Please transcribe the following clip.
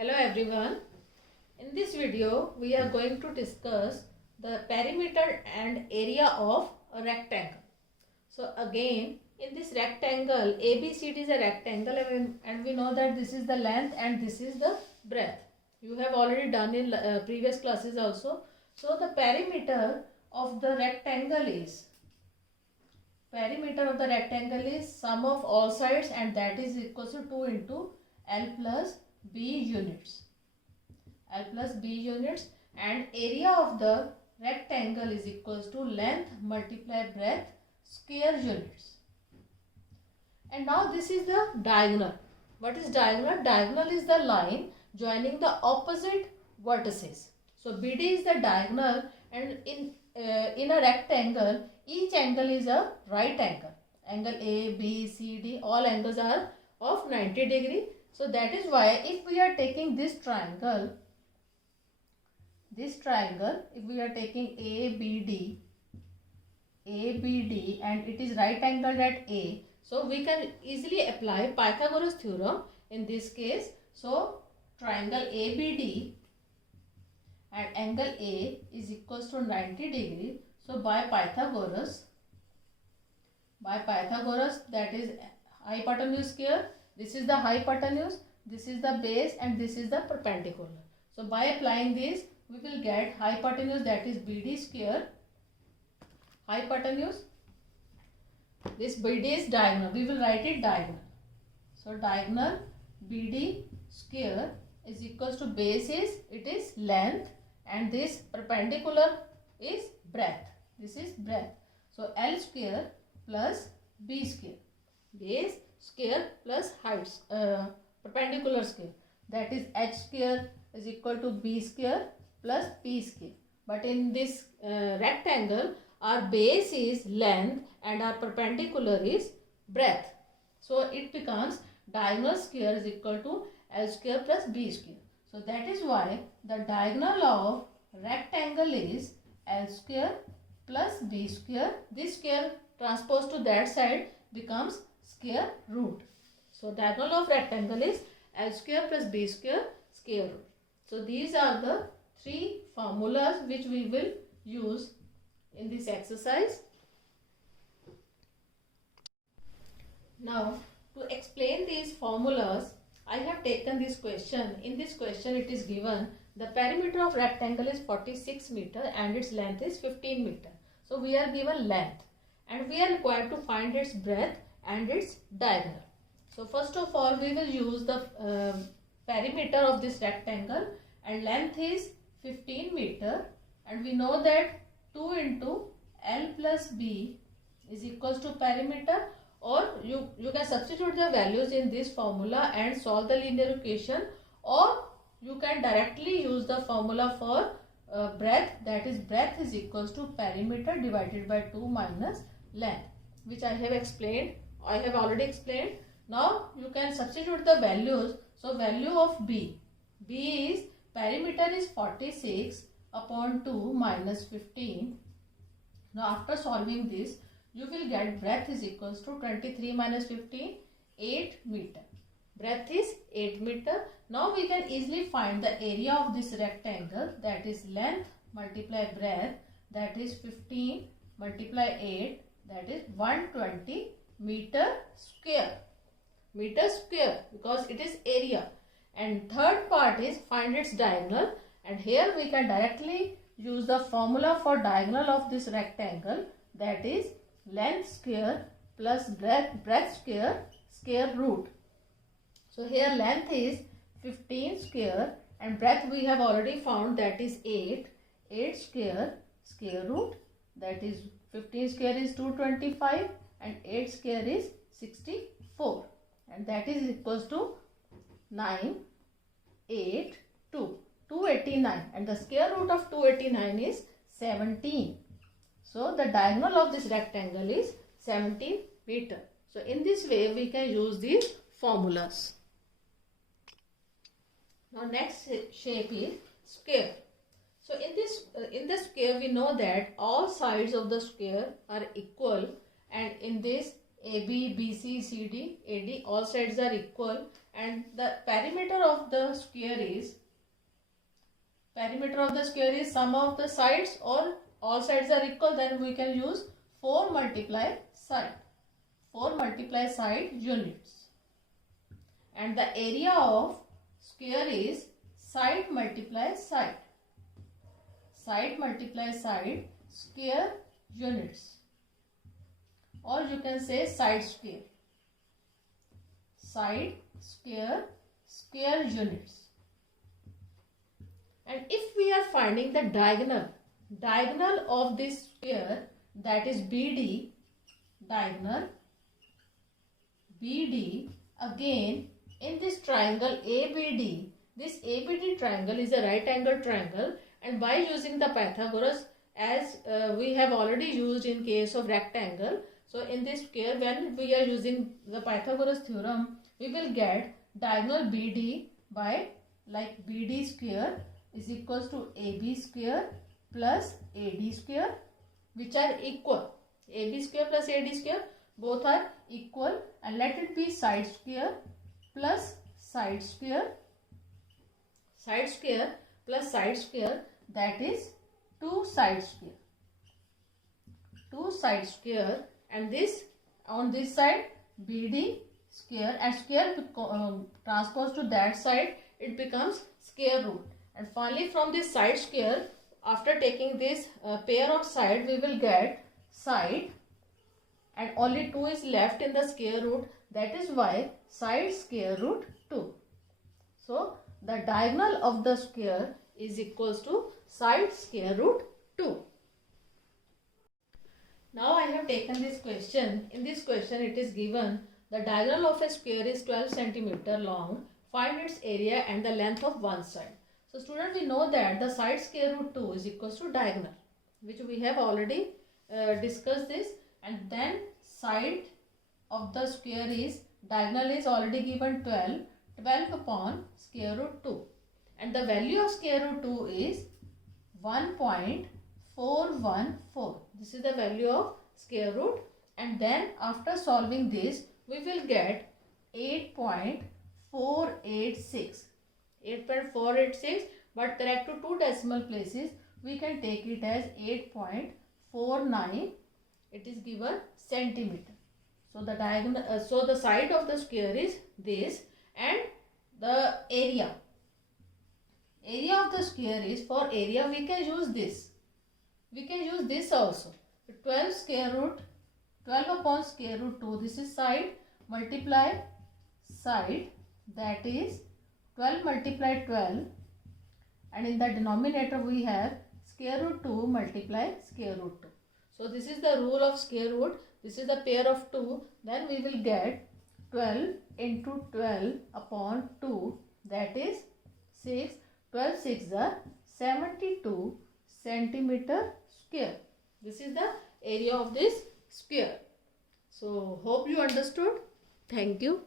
Hello everyone. In this video we are going to discuss the perimeter and area of a rectangle. So again in this rectangle ABCD is a rectangle and we know that this is the length and this is the breadth. You have already done in previous classes also. So the perimeter of the rectangle is sum of all sides and that is equals to 2 into L plus B units. And area of the rectangle is equals to length multiply breadth square units. And now this is the diagonal. What is diagonal? Diagonal is the line joining the opposite vertices. So BD is the diagonal and in a rectangle each angle is a right angle. Angle A, B, C, D all angles are of 90 degree. So that is why if we are taking this triangle, if we are taking ABD and it is right angled at A, so we can easily apply Pythagoras theorem in this case. So triangle ABD and angle A is equals to 90 degree. So by Pythagoras that is hypotenuse square. This is the hypotenuse, this is the base and this is the perpendicular. So by applying this we will get hypotenuse that is BD square. Hypotenuse, this BD is diagonal, we will write it diagonal. So diagonal BD square is equals to base is it is length and this perpendicular is breadth. This is breadth. So L square plus B square, base square plus height perpendicular square, that is H square is equal to B square plus P square. But in this rectangle our base is length and our perpendicular is breadth. So it becomes diagonal square is equal to L square plus B square. So that is why the diagonal of rectangle is L square plus B square. This square transposed to that side becomes square root. So diagonal of rectangle is L square plus B square square root. So these are the three formulas which we will use in this exercise. Now to explain these formulas I have taken this question. In this question it is given the perimeter of rectangle is 46 meter and its length is 15 meter. So we are given length and we are required to find its breadth and its diagonal. So first of all we will use the perimeter of this rectangle and length is 15 meter and we know that 2 into L plus B is equals to perimeter, or you can substitute the values in this formula and solve the linear equation, or you can directly use the formula for breadth, that is breadth is equals to perimeter divided by 2 minus length, which I have already explained. Now you can substitute the values. So value of B is perimeter is 46 upon 2 minus 15. Now after solving this you will get breadth is equals to 23 minus 15, 8 meter. Breadth is 8 meter. Now we can easily find the area of this rectangle, that is length multiply breadth, that is 15 multiply 8, that is 120 meter square. Meter square because it is area. And third part is find its diagonal, and here we can directly use the formula for diagonal of this rectangle, that is length square plus breadth square square root. So here length is 15 square and breadth we have already found, that is 8 square square root, that is 15 square is 225 and 8 square is 64 and that is equals to 289 and the square root of 289 is 17. So the diagonal of this rectangle is 17 meter. So in this way we can use these formulas. Now next shape is square. So in the square we know that all sides of the square are equal, and in this AB, BC, CD, AD, all sides are equal, and the perimeter of the square is sum of the sides, or all sides are equal, then we can use 4 multiply side. 4 multiply side units. And the area of square is side multiply side. Side multiply side square units. Or you can say side square. Side square square units. And if we are finding the diagonal of this square, that is BD, diagonal BD, again in this triangle ABD, this ABD triangle is a right angle triangle, and by using the Pythagoras, as we have already used in case of rectangle, so in this square, when we are using the Pythagoras theorem, we will get diagonal BD by, like, BD square is equals to AB square plus AD square, which are equal. AB square plus AD square, both are equal, and let it be side square plus side square. Side square plus side square, that is 2 side square. 2 side square, and this on this side BD square, and square transpose to that side, it becomes square root. And finally from this side square, after taking this pair of side, we will get side, and only 2 is left in the square root, that is why side square root 2. So the diagonal of the square is equals to side square root 2. Now I have taken this question. In this question it is given the diagonal of a square is 12 cm long. Find its area and the length of one side. So student, we know that the side square root 2 is equals to diagonal, which we have already discussed this, and then side of the square is, diagonal is already given 12 upon square root 2, and the value of square root 2 is 1.414. This is the value of square root, and then after solving this we will get 8.486. 8.486, but correct to 2 decimal places, we can take it as 8.49. It is given centimeter. So the diagonal, so the side of the square is this, and the area of the square is, for area we can use this. We can use this also. 12 upon square root 2. This is side multiply side, that is 12 multiply 12, and in the denominator we have square root 2 multiply square root 2. So this is the rule of square root. This is the pair of 2. Then we will get 12 into 12 upon 2, that is 6. 12 6 are 72 centimeter square. This is the area of this square. So hope you understood. Thank you.